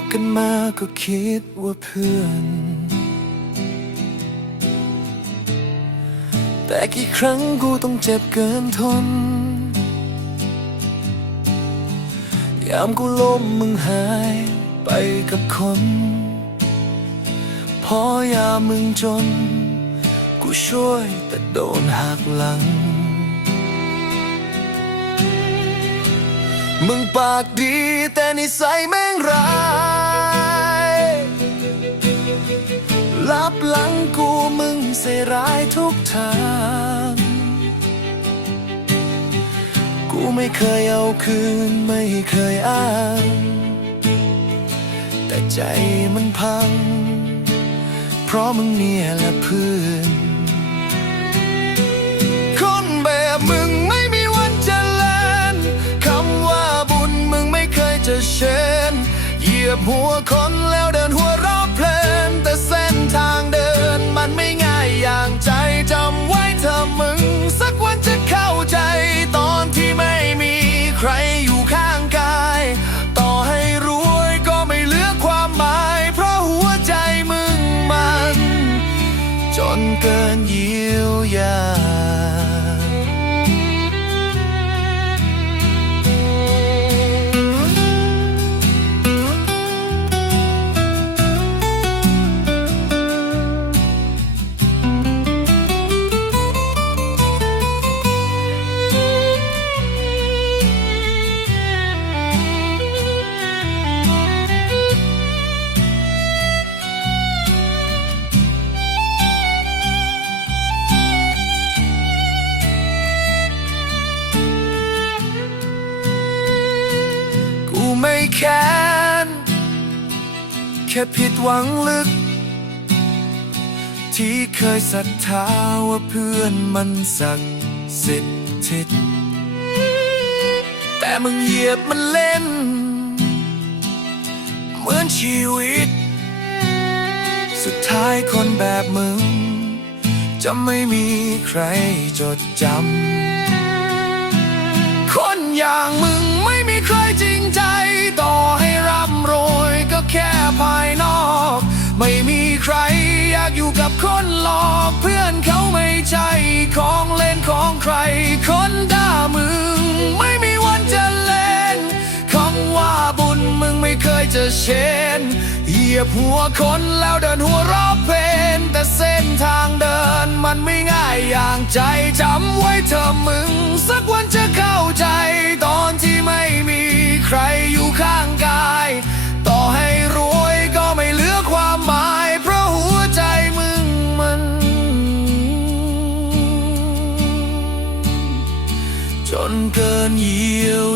บกันมาก็คิดว่าเพื่อน แต่กี่ครั้งกูต้องเจ็บเกินทน ยามกูล้มมึงหายไปกับคน พอยามมึงจน กูช่วยแต่โดนหักหลัง มึงปากดีแต่นิสัยแม่งร้ายลับหลังกูมึงใส่ร้ายทุกทาง กูไม่เคยเอาคืนไม่เคยอ้าง แต่ใจมันพัง เพราะมึงเนี่ยแหละเพื่อนคนแบบมึง ยียบหัวคนแล้วเดินหัวรอบเพลิน แต่เส้นทางเดินมันไม่ง่ายอย่างใจจำไว้เถอมึง สักวันจะเข้าใจ ตอนที่ไม่มีใครอยู่ข้างกาย ต่อให้รวยก็ไม่เหลือความหมาย เพราะหัวใจมึงมัน จนเกินเยียวยา ค้น แค่ผิดหวังลึก ที่เคยศรัทธาว่าเพื่อนมันศักสิทธิ์ทิศแต่มึงเหยียบมันเล่น เหมือนชีวิต สุดท้ายคนแบบมึง จะไม่มีใครจดจำคนอย่างมึง ม่มีใครจริงใจ ต่อให้ร่ำรวยก็แค่ภายนอก ไม่มีใครอยากอยู่กับคนหลอกเพื่อนเขาไม่ใช่ของเล่นของใคร คนด่ามึง ไม่มีวันจะเล่นคำว่าบุญมึงไม่เคยจะเชนเหยียบหัวคนแล้วเดินหัวรอบเพนแต่เส้นทางเดินมันไม่ง่ายอย่างใจจำไว้เถอมึง สักวันจะเข้าใจตอนที่ hơn yêu